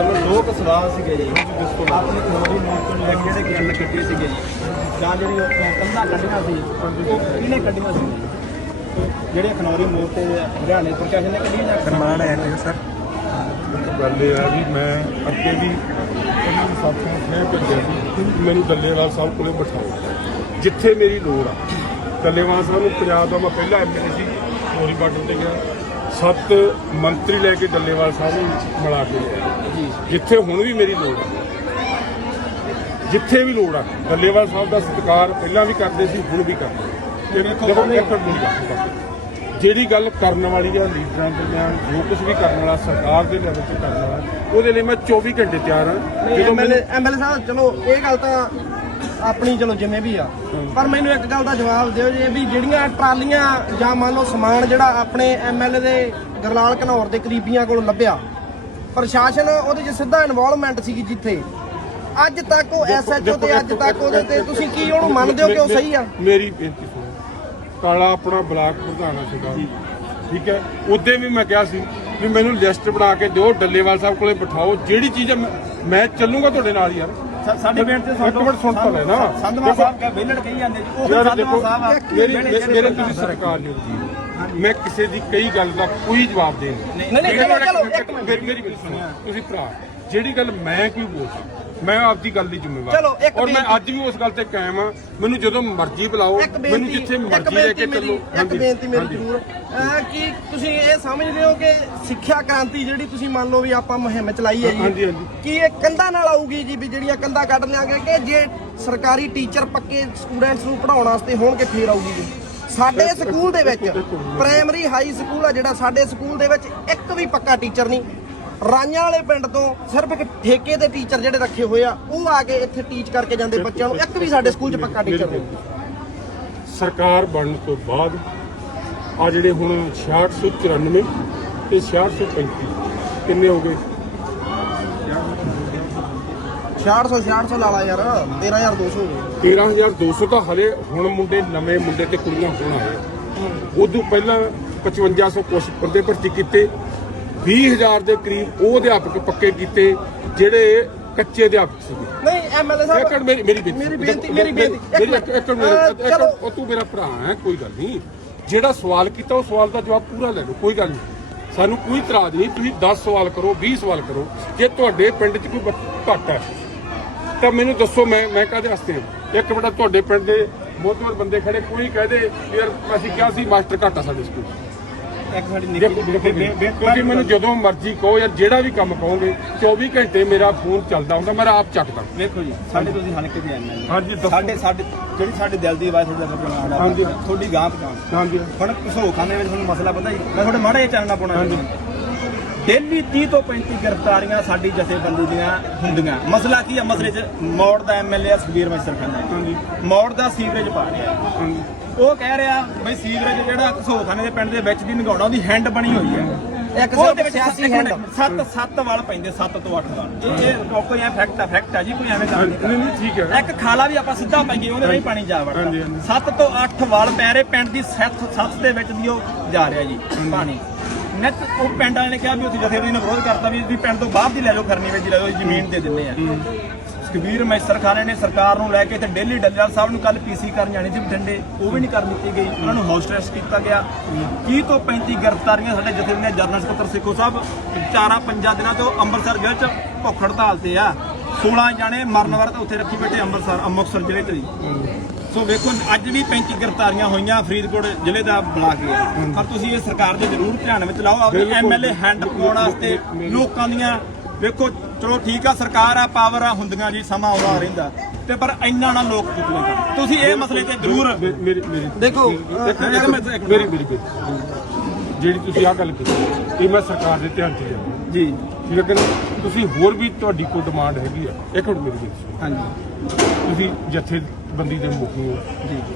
ਸਾਨੂੰ ਦੋ ਕੁ ਸਵਾਲ ਸੀਗੇ ਜੀ ਆਪਣੇ ਖਨੌਰੀ ਮੋੜ ਤੋਂ ਲੈ ਕੇ ਜਿਹੜੇ ਗੱਲ ਕੱਢੇ ਸੀਗੇ ਜੀ? ਜਾਂ ਜਿਹੜੀ ਉਹ ਕੰਧਾਂ ਕੱਢੀਆਂ ਸੀ ਉਹ ਕਿਹਨੇ ਕੱਢੀਆਂ ਸੀ? ਜਿਹੜੇ ਖਨੌਰੀ ਮੋੜ ਤੇ ਹਰਿਆਣੇ ਪ੍ਰਸ਼ਾਸਨ ਨੇ ਕੱਢੀਆਂ ਜਾਂ ਸਨਮਾਨ ਹੈ ਸਰ। ਗੱਲ ਇਹ ਹੈ ਵੀ ਮੈਂ ਅੱਗੇ ਵੀ ਉਹਨਾਂ ਨੂੰ ਸਾਥੀਆਂ ਨੂੰ ਸਨੇਹ ਭੇਜਿਆ ਸੀ ਕਿ ਮੈਨੂੰ ਡੱਲੇਵਾਲ ਸਾਹਿਬ ਕੋਲੇ ਬਿਠਾਓ। ਜਿੱਥੇ ਮੇਰੀ ਲੋੜ ਆ। ਡੱਲੇਵਾਲ ਸਾਹਿਬ ਨੂੰ ਪੰਜਾਬ ਦਾ ਮੈਂ ਪਹਿਲਾ ਐਮਐਲਏ ਸੀ ਮੋਰੀ ਬਾਰਡਰ ਤੇ ਗਿਆ। ਸੱਤ ਮੰਤਰੀ ਲੈ ਕੇ ਡੱਲੇਵਾਲ ਸਾਹਿਬ ਨੂੰ ਮਿਲਾ ਕੇ ਲਿਆ। ਜਿੱਥੇ ਹੁਣ ਵੀ ਮੇਰੀ ਲੋੜ ਆ। ਜਿੱਥੇ ਵੀ ਲੋੜ ਆ। ਡੱਲੇਵਾਲ ਸਾਹਿਬ ਦਾ ਸਤਿਕਾਰ ਪਹਿਲਾਂ ਵੀ ਕਰਦੇ ਸੀ ਹੁਣ ਵੀ ਕਰਦੇ ਦੇਖੋ ਇੱਕ। ਜਿਹੜੀ ਗੱਲ ਕਰਨ ਵਾਲੀ ਆ ਲੀਡਰਾਂ ਦਰਮਿਆਨ ਜੋ ਕੁਝ ਵੀ ਕਰਨ ਵਾਲਾ ਸਰਕਾਰ ਦੇ ਲੈਵਲ ਤੇ ਕਰਨ ਵਾਲਾ ਉਹਦੇ ਲਈ ਮੈਂ 24 ਘੰਟੇ ਤਿਆਰ ਹਾਂ ਐਮਐਲਏ ਐਮਐਲਏ ਸਾਹਿਬ ਚਲੋ ਇਹ ਗੱਲ ਤਾਂ ਆਪਣੀ ਚਲੋ ਜਿਵੇਂ ਵੀ ਆ। ਪਰ ਮੈਨੂੰ ਇੱਕ ਗੱਲ ਦਾ ਜਵਾਬ ਦਿਓ ਜੀ ਵੀ ਜਿਹੜੀਆਂ ਟਰਾਲੀਆਂ ਜਾਂ ਮੰਨ ਲਓ ਸਮਾਨ ਜਿਹੜਾ ਆਪਣੇ ਐਮਐਲਏ ਦੇ ਗਰਲਾਲ ਘਨੌਰ ਦੇ ਕਰੀਬੀਆਂ ਕੋਲੋਂ ਲੱਭਿਆ ਪ੍ਰਸ਼ਾਸਨ ਉਹਦੇ 'ਚ ਸਿੱਧਾ ਇਨਵੋਲਵਮੈਂਟ ਸੀਗੀ ਜਿੱਥੇ। ਅੱਜ ਤੱਕ ਉਹ ਐਸਐਚਓ ਤੇ ਅੱਜ ਤੱਕ ਉਹਦੇ ਤੇ ਤੁਸੀਂ ਕੀ ਉਹਨੂੰ ਮੰਨਦੇ ਹੋ ਕਿ ਉਹ ਸਹੀ ਆ? ਮੇਰੀ ਬੇਨਤੀ ਸੁਣੋ। ਕਾਲਾ ਆਪਣਾ ਬਲਾਕ ਪ੍ਰਧਾਨ ਸੀਗਾ ਠੀਕ ਹੈ? ਉਹਦੇ ਵੀ ਮੈਂ ਕਿਹਾ ਸੀ ਵੀ ਮੈਨੂੰ ਲਿਸਟ ਬਣਾ ਕੇ ਦਿਓ ਡੱਲੇਵਾਲ ਸਾਹਿਬ ਕੋਲੇ ਬਿਠਾਓ। ਜਿਹੜੀ ਚੀਜ਼ ਮੈਂ- ਚੱਲੂਗਾ ਤੁਹਾਡੇ ਨਾਲ ਯਾਰ। ਸਾਡੇ ਪਿੰਡ ਤੇ ਇੱਕ ਮਿੰਟ ਸੁਣ ਤਾਂ ਲੈ ਨਾ। ਸੰਧਵਾ ਸਾਹਿਬ ਕਹੇ ਵਿਹਲੜ ਕਹੀ ਜਾਂਦੇ ਜੀ। ਉਹ ਸੰਧਵਾ ਸਾਹਿਬ ਆ ਮੇਰੀ ਮੇਰੇ ਤੁਸੀਂ ਸਰਕਾਰ ਨਹੀਂ ਜੀ। ਮੈਂ ਕਿਸੇ ਦੀ ਕਈ ਗੱਲ ਦਾ ਕੋਈ ਜਵਾਬ ਦੇ ਨਹੀਂ। ਨਹੀਂ, ਨਹੀਂ, ਚਲੋ, ਇੱਕ ਮਿੰਟ। ਮੇਰੀ ਗੱਲ ਸੁਣੋ। ਤੁਸੀਂ ਭਰਾ ਜਿਹੜੀ ਗੱਲ ਮੈਂ ਕੋਈ ਬੋਲ ਮੈਂ ਆਪਦੀ ਗੱਲ ਦੀ ਜ਼ਿੰਮੇਵਾਰ। ਔਰ ਮੈਂ ਅੱਜ ਵੀ ਉਸ ਗੱਲ ਤੇ ਕਾਇਮ ਆ ਮੈਨੂੰ ਜਦੋਂ ਮਰਜ਼ੀ ਬੁਲਾਓ ਮੈਨੂੰ ਜਿੱਥੇ ਮਰਜ਼ੀ ਲੈ ਕੇ ਚੱਲੋ। ਇੱਕ ਬੇਨਤੀ ਮੇਰੀ। ਜ਼ਰੂਰ ਕਿ ਤੁਸੀਂ ਇਹ ਸਮਝਦੇ ਹੋ ਕਿ ਸਿੱਖਿਆ ਕ੍ਰਾਂਤੀ ਜਿਹੜੀ ਤੁਸੀਂ ਮੰਨ ਲਓ ਵੀ ਆਪਾਂ ਮੁਹਿੰਮ ਚਲਾਈ ਹੈ ਹਾਂਜੀ, ਜੀ ਹਾਂਜੀ। ਕੀ ਇਹ ਕੰਧਾਂ ਨਾਲ ਆਊਗੀ ਜੀ ਵੀ ਜਿਹੜੀਆਂ ਕੰਧਾਂ ਕੱਢ ਲਿਆਂਗੇ ਕਿ ਜੇ ਸਰਕਾਰੀ ਟੀਚਰ ਪੱਕੇ ਸਟੂਡੈਂਟਸ ਨੂੰ ਪੜਾਉਣ ਵਾਸਤੇ ਹੋਣਗੇ ਫੇਰ ਆਊਗੀ ਜੀ। ਸਾਡੇ ਸਕੂਲ ਦੇ ਵਿੱਚ ਪ੍ਰਾਇਮਰੀ ਹਾਈ ਸਕੂਲ ਆ ਜਿਹੜਾ ਸਾਡੇ ਸਕੂਲ ਦੇ ਵਿੱਚ ਇੱਕ ਵੀ ਪੱਕਾ ਟੀਚਰ ਨਹੀਂ। ਰਾਈਆਂ ਵਾਲੇ ਪਿੰਡ ਤੋਂ ਸਿਰਫ ਇੱਕ ਠੇਕੇ ਦੇ ਟੀਚਰ ਜਿਹੜੇ ਰੱਖੇ ਹੋਏ ਆ ਉਹ ਆ ਕੇ ਇੱਥੇ ਟੀਚ ਕਰਕੇ ਜਾਂਦੇ ਬੱਚਿਆਂ ਨੂੰ। ਇੱਕ ਵੀ ਸਾਡੇ ਸਕੂਲ 'ਚ ਪੱਕਾ ਟੀਚਰ ਨਹੀਂ ਸਰਕਾਰ ਬਣਨ ਤੋਂ ਬਾਅਦ ਆ ਜਿਹੜੇ ਹੁਣ 6694 ਤੇ 6635 ਕਿੰਨੇ ਹੋ ਗਏ? 6600 6600 ਲਾ ਲਾ ਯਾਰ। 13200 13200 ਤਾਂ ਹਲੇ ਹੁਣ ਮੁੰਡੇ ਨਵੇਂ ਮੁੰਡੇ ਤੇ ਕੁੜੀਆਂ ਹੋਣ ਆਏ ਉਦੋਂ ਪਹਿਲਾਂ 5500 ਕੁਛ ਬੰਦੇ ਭਰਤੀ ਕੀਤੇ। 20000 ਦੇ ਕਰੀਬ ਉਹ ਅਧਿਆਪਕ ਪੱਕੇ ਕੀਤੇ ਜਿਹੜੇ ਕੱਚੇ ਅਧਿਆਪਕ ਸੀਗੇ। ਨਹੀਂ ਐਮਐਲਏ ਸਾਹਿਬ ਇੱਕ ਮੇਰੀ ਮੇਰੀ ਬੇਨਤੀ ਮੇਰੀ ਬੇਨਤੀ ਮੇਰੀ ਬੇਨਤੀ। ਇੱਕ ਮਿੰਟ ਇੱਕ- ਤੂੰ ਮੇਰਾ ਭਰਾ ਹੈ ਕੋਈ ਗੱਲ ਨਹੀਂ। ਜਿਹੜਾ ਸਵਾਲ ਕੀਤਾ, ਉਹ ਸਵਾਲ ਦਾ ਜਵਾਬ ਪੂਰਾ ਲੈ ਲਓ, ਕੋਈ ਗੱਲ ਨਹੀਂ। ਸਾਨੂੰ ਕੋਈ ਇਤਰਾਜ਼ ਨਹੀਂ, ਤੁਸੀਂ 10 ਸਵਾਲ ਕਰੋ 20 ਸਵਾਲ ਕਰੋ। ਜੇ ਤੁਹਾਡੇ ਪਿੰਡ 'ਚ ਕੋਈ ਬੱਚ- ਘੱਟ ਹੈ, ਤਾਂ ਮੈਨੂੰ ਦੱਸੋ, ਮੈਂ ਮੈਂ ਕਾਹਦੇ ਵਾਸਤੇ ਇੱਕ ਬੜਾ ਤੁਹਾਡੇ ਪਿੰਡ ਦੇ ਮੋਤਵਰ ਬੰਦੇ ਖੜੇ, ਕੋਈ ਕਹਦੇ ਯਾਰ, ਅਸੀਂ ਕਿਹਾ ਸੀ ਮਾਸਟਰ ਘੱਟ ਆ ਸਾਡੇ ਸਕੂਲ ਇੱਕ ਸਾਡੀ ਨਿੱਕੀ ਦੇਖੋ ਦੇਖੋ ਬੇ- ਬੇ- ਤੁਸੀਂ ਮੈਨੂੰ ਜਦੋਂ ਮਰਜ਼ੀ ਕਹੋ ਯਾਰ ਜਿਹੜਾ ਵੀ ਕੰਮ ਕਹੋਗੇ 24 ਘੰਟੇ ਮੇਰਾ ਫੋਨ ਚੱਲਦਾ ਹੁੰਦਾ ਮੈਂ ਆਪ ਚੱਕਦਾ। ਵੇਖੋ ਜੀ ਸਾਡੇ ਤੁਸੀਂ ਹਲਕੇ ਦੇ ਐਮਐਲਏ ਹਾਂਜੀ। ਸਾਡੇ ਸਾਡੇ ਜਿਹੜੀ ਸਾਡੇ ਦਿਲ ਦੀ ਆਵਾਜ਼ ਤੁਹਾਡੇ ਤੱਕ ਪਹੁੰਚਾਉਣਾ ਹਾਂਜੀ। ਤੁਹਾਡੀ ਗਾਂ ਪਹੁੰਚਾਉਣ ਹਾਂਜੀ। ਹੁਣ ਘਸੋਖਾਨੇ ਵਿੱਚ ਤੁਹਾਨੂੰ ਮਸਲਾ ਪਤਾ ਜੀ। ਮੈਂ ਤੁਹਾਡੇ ਮਾੜੇ ਜਿਹੇ ਚਾਨਣਾ ਪਾਉਣਾ ਡੇਲੀ 30 ਤੋਂ 35 ਗ੍ਰਿਫਤਾਰੀਆਂ ਸਾਡੀ ਜਥੇਬੰਦੀ ਦੀਆਂ ਹੁੰਦੀਆਂ। ਮਸਲਾ ਕੀ ਹੈ ਮਸਲੇ 'ਚ ਮੌੜ ਦਾ ਐਮਐਲਏ ਸੁਖਬੀਰ ਮੈਸਰ ਖਾਨਾ ਹਾਂਜੀ। ਮੌੜ ਦਾ ਸੀਵਰੇਜ ਪਾ ਰਿਹਾ। ਹਾਂਜੀ। ਉਹ ਕਹਿ ਰਿਹਾ ਬਈ ਸੀਵਰੇਜ ਜਿਹੜਾ ਘਸੋਖਾਨੇ ਦੇ ਪਿੰਡ ਦੇ ਵਿੱਚ ਦੀ ਨਿਗਾਉਣਾ ਉਹਦੀ ਹੈਂਡ ਬਣੀ ਹੋਈ ਹੈ। ਇੱਕ ਉਹਦੇ ਵਿੱਚ ਸਿਆਸੀ ਇੱਕ ਮਿੰਟ, hand। ਸੱਤ ਸੱਤ ਵਾਲ ਪੈਂਦੇ 7 ਤੋਂ 8 ਵਾਲ। ਇਹ ਇਹ ਕੋਈ ਐ ਫੈਕਟ ਆ ਫੈਕਟ ਆ ਜੀ ਕੋਈ ਐਵੇਂ ਗੱਲ ਨਹੀਂ। ਨਹੀਂ ਠੀਕ ਹੈ। ਇੱਕ ਖਾਲਾ ਵੀ ਆਪਾਂ ਸਿੱਧਾ ਪਾਈਏ ਉਹਦੇ ਨਹੀਂ ਪਾਣੀ ਜਾ ਵੜਦਾ। 7 ਤੋਂ 8 ਵਾਲ ਪੈ ਰਹੇ ਪਿੰਡ ਦੀ ਸੱਤ ਸੱਤ ਦੇ ਵਿੱਚ ਦੀ ਉਹ ਜਾ ਰਿਹਾ ਜੀ ਪਾਣੀ। ਨੈਟ ਉਹ ਪਿੰਡ ਵਾਲੇ ਨੇ ਕਿਹਾ ਵੀ ਉੱਥੇ ਜਥੇਬੰਦੀ ਨੇ ਵਿਰੋਧ ਕਰਤਾ ਵੀ ਤੁਸੀਂ ਪਿੰਡ ਤੋਂ ਬਾਹਰ ਦੀ ਲੈ ਜਾਓ ਕਰਨੀ ਵਿੱਚ ਲੈ ਜਾਓ ਜ਼ਮੀਨ ਦੇ ਦਿੰਦੇ ਆ। ਕਬੀਰ ਮੈਸਰ ਖਾਨੇ ਨੇ ਸਰਕਾਰ ਨੂੰ ਲੈ ਕੇ ਤੇ ਦਿੱਲੀ ਡੱਲੇਵਾਲ ਸਾਹਿਬ ਨੂੰ ਕੱਲ ਪੀਸੀ ਕਰਨ ਜਾਣੀ ਸੀ ਬਠਿੰਡੇ ਉਹ ਵੀ ਨਹੀਂ ਕਰਨ ਦਿੱਤੀ ਗਈ। ਉਹਨਾਂ ਨੂੰ ਅਰੈਸਟ ਕੀਤਾ ਗਿਆ। 30 ਤੋਂ 35 ਗ੍ਰਿਫਤਾਰੀਆਂ ਸਾਡੇ ਜਥੇਬੰਦੀ ਦੇ ਜਨਰਲ ਸਕੱਤਰ ਸਿੱਖੋ ਸਾਹਿਬ ਚਾਰਾਂ ਪੰਜਾਂ ਦਿਨਾਂ ਤੋਂ ਅੰਮ੍ਰਿਤਸਰ ਜੇਲ੍ਹ ਚ ਭੁੱਖ ਹੜਤਾਲ ਤੇ ਆ। 16 ਜਾਣੇ ਮਰਨ ਵਰਤ ਉੱਥੇ ਰੱਖੀ ਬੈਠੇ ਅੰਮ੍ਰਿਤਸਰ ਅੰਮ੍ਰਿਤਸਰ ਜ਼ਿਲ੍ਹੇ ਚ ਜੀ ਸੋ ਵੇਖੋ ਅੱਜ ਵੀ 35 ਗ੍ਰਿਫਤਾਰੀਆਂ ਹੋਈਆਂ ਫਰੀਦਕੋਟ ਜ਼ਿਲ੍ਹੇ ਦਾ ਬਲਾਕ ਹੈ ਪਰ ਤੁਸੀਂ ਇਹ ਸਰਕਾਰ ਦੇ ਜ਼ਰੂਰ ਧਿਆਨ ਵਿੱਚ ਲਾਓ ਆਪਣੇ। ਐਮਐਲਏ ਹੈਂਡ ਪਾਉਣ ਵਾਸਤੇ ਲੋਕਾਂ ਦੀਆਂ ਵੇਖੋ ਚਲੋ ਠੀਕ ਆ ਸਰਕਾਰ ਆ ਪਾਵਰ ਆ ਹੁੰਦੀਆਂ ਜੀ ਸਮਾਂ ਆਉਂਦਾ ਰਹਿੰਦਾ। ਤੇ ਪਰ ਇੰਨਾ ਨਾ ਲੋਕ ਚੁੱਕਲੇ ਕਰਨ ਤੁਸੀਂ ਇਹ ਮਸਲੇ ਤੇ ਜ਼ਰੂਰ ਮੇ- ਮੇਰੀ ਮੇਰੀ ਦੇਖੋ ਮੇਰੀ ਮੇਰੀ। ਜਿਹੜੀ ਤੁਸੀਂ ਆ ਗੱਲ ਕੀਤੀ ਇਹ ਮੈਂ ਸਰਕਾਰ ਦੇ ਧਿਆਨ 'ਚ ਜੀ। ਠੀਕ ਹੈ ਕਿ? ਤੁਸੀਂ ਹੋਰ ਵੀ ਤੁਹਾਡੀ ਕੋਈ ਡਿਮਾਂਡ ਹੈਗੀ ਆ? ਇੱਕ ਮਿੰਟ ਮੇਰੀ ਗੱਲ ਸੁਣੋ। ਹਾਂਜੀ। ਤੁਸੀਂ ਜਥੇਬੰਦੀ ਦੇ ਮੁੱਖ ਹੋ।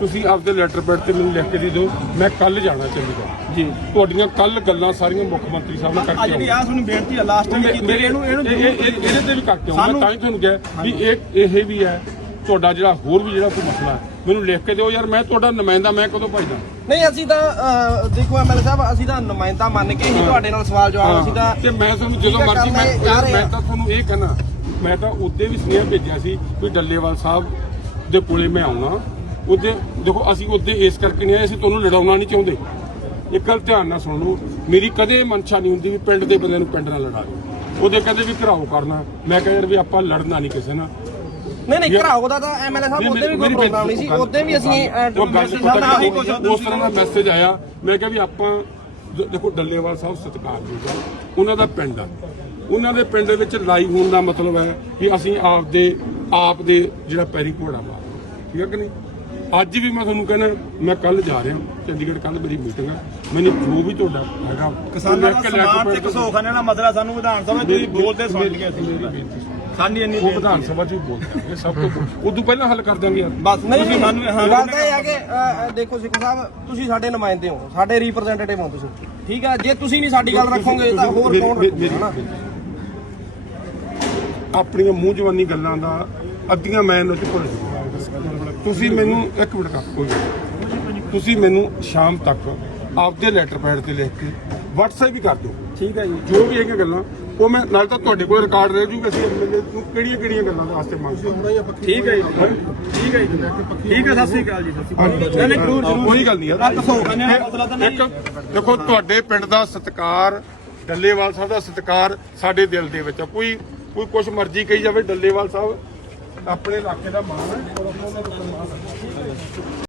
ਤੁਸੀਂ ਆਪਦੇ ਲੈਟਰ ਪੈਡ ਤੇ ਮੈਨੂੰ ਲਿਖ ਕੇ ਦੇ ਦਿਓ। ਮੈਂ ਕੱਲ ਜਾਣਾ ਚੰਡੀਗੜ੍ਹ। ਜੀ। ਤੁਹਾਡੀਆਂ ਕੱਲ ਗੱਲਾਂ ਸਾਰੀਆਂ ਮੁੱਖ ਮੰਤਰੀ ਸਾਹਿਬ ਨਾਲ ਕਰਕੇ ਜਿਹੜੀ ਆ ਤੁਹਾਨੂੰ ਬੇਨਤੀ ਆ ਲਾਸਟ ਟਾਈਮ ਕੀਤੀ ਇਹਨੂੰ ਇਹਨੂੰ ਇਹ- ਇਹ- ਇਹ- ਇਹਦੇ ਤੇ ਵੀ ਕਰਕੇ ਆਉਂਗਾ ਤਾਂ ਹੀ ਤੁਹਾਨੂੰ ਕਿਹਾ ਵੀ ਇਹ ਇਹ ਵੀ ਹੈ ਤੁਹਾਡਾ ਜਿਹੜਾ ਹੋਰ ਵੀ ਜਿਹੜਾ ਕੋਈ ਮਸਲਾ ਹੈ, ਮੈਨੂੰ ਲਿਖ ਕੇ ਦਿਓ ਯਾਰ ਮੈਂ ਤੁਹਾਡਾ ਨੁਮਾਇੰਦਾ ਮੈਂ ਕਦੋਂ ਭਜਦਾ? ਨਹੀਂ ਅਸੀਂ ਤਾਂ ਅਹ, ਦੇਖੋ ਐਮਐਲਏ ਸਾਹਿਬ ਅਸੀਂ ਤਾਂ ਨੁਮਾਇੰਦਾ ਮੰਨ ਕੇ ਹੀ ਤੁਹਾਡੇ ਨਾਲ ਸਵਾਲ ਜਵਾਬ ਅਸੀਂ ਤਾਂ ਤੇ ਮੈਂ ਤੁਹਾਨੂੰ ਜਦੋਂ ਮਰਜ਼ੀ ਮੈਂ। ਤਾਂ ਤੁਹਾਨੂੰ ਇਹ ਕਹਿਣਾ ਮੈਂ ਤਾਂ ਉਹਦੇ ਵੀ ਸੁਨੇਹਾ ਭੇਜਿਆ ਸੀ ਵੀ ਡੱਲੇਵਾਲ ਸਾਹਿਬ ਦੇ ਕੋਲੇ ਮੈਂ ਆਉਣਾ। ਉਹਦੇ ਦੇਖੋ ਅਸੀਂ ਉਹਦੇ ਇਸ ਕਰਕੇ ਨਹੀਂ ਆਏ ਅਸੀਂ ਤੁਹਾਨੂੰ ਲੜਾਉਣਾ ਨਹੀਂ ਚਾਹੁੰਦੇ। ਇੱਕ ਗੱਲ ਧਿਆਨ ਨਾਲ ਸੁਣ ਲਓ ਮੇਰੀ ਕਦੇ ਮਨਸ਼ਾ ਨਹੀਂ ਹੁੰਦੀ ਵੀ ਪਿੰਡ ਦੇ ਬੰਦੇ ਨੂੰ ਪਿੰਡ ਨਾਲ ਲੜਾ ਦਿਓ। ਉਹਦੇ ਕਹਿੰਦੇ ਵੀ ਘਰਾਓ ਕਰਨਾ। ਮੈਂ ਕਹਿੰਦਾ ਯਾਰ ਵੀ ਆਪਾਂ ਲੜਨਾ ਨਹੀਂ ਕਿਸੇ ਨਾਲ। ਨਹੀਂ ਨਹੀਂ ਘਰਾਓ ਦਾ ਤਾਂ ਐਮਐਲਏ ਸਾਹਿਬ ਉਹਦੇ ਵੀ ਕੋਈ ਪ੍ਰੋਗਰਾਮ ਨਹੀਂ ਸੀ ਉਹਦੇ ਵੀ ਅਸੀਂ ਗੱਲ ਮੈਸੇਜ ਸਾਡਾ ਆਹੀ ਕੁਛ ਉਸ ਤਰ੍ਹਾਂ ਦਾ ਮੈਸੇਜ ਆਇਆ ਮੈਂ ਕਿਹਾ ਵੀ ਆਪਾਂ ਦੇਖੋ ਡੱਲੇਵਾਲ ਸਾਹਿਬ ਸਤਿਕਾਰਯੋਗ ਆ ਉਹਨਾਂ ਦਾ ਪਿੰਡ ਆ ਉਹਨਾਂ ਦੇ ਪਿੰਡ ਵਿੱਚ ਲਾਈਵ ਹੋਣ ਦਾ ਮਤਲਬ ਹੈ ਕਿ ਅਸੀਂ ਆਪ ਦੇ ਆਪ ਦੇ ਜਿਹੜਾ ਪੈਰੀ ਘੋੜਾ ਵਾ ਠੀਕ ਹੈ ਕਿ ਨਹੀਂ ਅੱਜ ਵੀ ਮੈਂ ਤੁਹਾਨੂੰ ਕਹਿੰਦਾ ਮੈਂ ਕੱਲ ਜਾ ਰਿਹਾ ਚੰਡੀਗੜ੍ਹ ਕੱਲ ਮੇਰੀ ਮੀਟਿੰਗ ਆ ਮੈਨੂੰ ਜੋ ਵੀ ਤੁਹਾਡਾ ਹੈਗਾ ਕਿਸਾਨਾਂ ਦਾ ਸਮਾਨ ਤੇ। ਕਸੋਖਾਨੇ ਦਾ ਮਸਲਾ ਸਾਨੂੰ ਵਿਧਾਨ ਸਭਾ ਤੁਸੀਂ ਬੋਲਦੇ ਸੁਣ ਲਈਏ ਅਸੀਂ ਸਾਡੀ ਇੰਨੀ ਉਹ ਵਿਧਾਨ ਸਭਾ ਚ ਵੀ ਬੋਲਦੇ ਆ, ਇਹ ਸਭ ਤੋਂ ਉਦੋਂ ਪਹਿਲਾਂ ਹੱਲ ਕਰ ਦਾਂਗੇ ਯਾਰ। ਬਸ ਨਹੀਂ ਸਾਨੂੰ ਹਾਂ ਗੱਲ ਤਾਂ ਇਹ ਹੈ ਕਿ ਦੇਖੋ ਸਿੱਖ ਸਾਹਿਬ ਤੁਸੀਂ ਸਾਡੇ ਨੁਮਾਇੰਦੇ ਹੋ ਸਾਡੇ ਰਿਪਰੈਜ਼ੈਂਟੇਟਿਵ ਹੋ ਤੁਸੀਂ। ਠੀਕ ਹੈ ਜੇ ਤੁਸੀਂ ਨਹੀਂ ਸਾਡੀ ਗੱਲ ਰੱਖੋਗੇ ਤਾਂ ਹੋਰ ਕੌਣ ਰੱਖੂਗਾ ਹਨਾ? ਆਪਣੀਆਂ ਮੂੰਹ ਜਵਾਨੀ ਗੱਲਾਂ ਦਾ ਅੱਧੀਆਂ ਮੈਂ ਇਹਨਾਂ ਚ ਭੁੱਲ ਚੁੱਕਾ ਤੁਸੀਂ ਮੈਨੂੰ ਇੱਕ ਮਿੰਟ ਕਰ ਕੋਈ ਗੱਲ ਨਹੀਂ। ਤੁਸੀਂ ਮੈਨੂੰ ਸ਼ਾਮ ਤੱਕ ਆਪਦੇ ਲੈਟਰ ਪੈਡ ਤੇ ਲਿਖ ਕੇ WhatsApp ਵੀ ਕਰ ਦਿਓ। ਠੀਕ ਹੈ ਜੀ। ਜੋ ਵੀ ਹੈਗੀਆਂ ਗੱਲਾਂ ਉਹ ਮੈਂ ਨਾਲ ਤਾਂ ਤੁਹਾਡੇ ਕੋਲ ਰਿਕਾਰਡ ਰਹਿ ਜੂਗਾ ਅਸੀਂ ਐਮਐਲਏ ਨੂੰ ਕਿਹੜੀਆਂ ਕਿਹੜੀਆਂ ਗੱਲਾਂ ਦੇ ਵਾਸਤੇ ਮੰਗਦੇ ਠੀਕ ਹੈ ਜੀ। ਠੀਕ ਹੈ ਜੀ। ਠੀਕ ਹੈ ਸਤਿ ਸ੍ਰੀ ਅਕਾਲ ਜੀ ਸਤਿ ਸ੍ਰੀ ਅਕਾਲ। ਨਹੀਂ ਜ਼ਰੂਰ ਜ਼ਰੂਰ। ਕੋਈ ਗੱਲ ਨਹੀਂ ਯਾਰ ਕਸੋਖਾਨੇ ਦਾ ਮਸਲਾ ਤਾਂ ਨਹੀਂ ਇੱਕ ਦੇਖੋ ਤੁਹਾਡੇ ਪਿੰਡ ਦਾ ਸਤਿਕਾਰ ਡੱਲੇਵਾਲ ਸਾਹਿਬ ਦਾ ਸਤਿਕਾਰ ਸਾਡੇ ਦਿਲ ਦੇ ਵਿੱਚ ਆ। ਕੋਈ ਕੋਈ ਕੁਛ ਮਰਜ਼ੀ ਕਹੀ ਜਾਵੇ ਡੱਲੇਵਾਲ ਸਾਹਿਬ ਆਪਣੇ ਇਲਾਕੇ ਦਾ ਮਾਣ ਹੈ ਔਰ ਉਹਨਾਂ ਦਾ ਸਨਮਾਨ ਹੈ।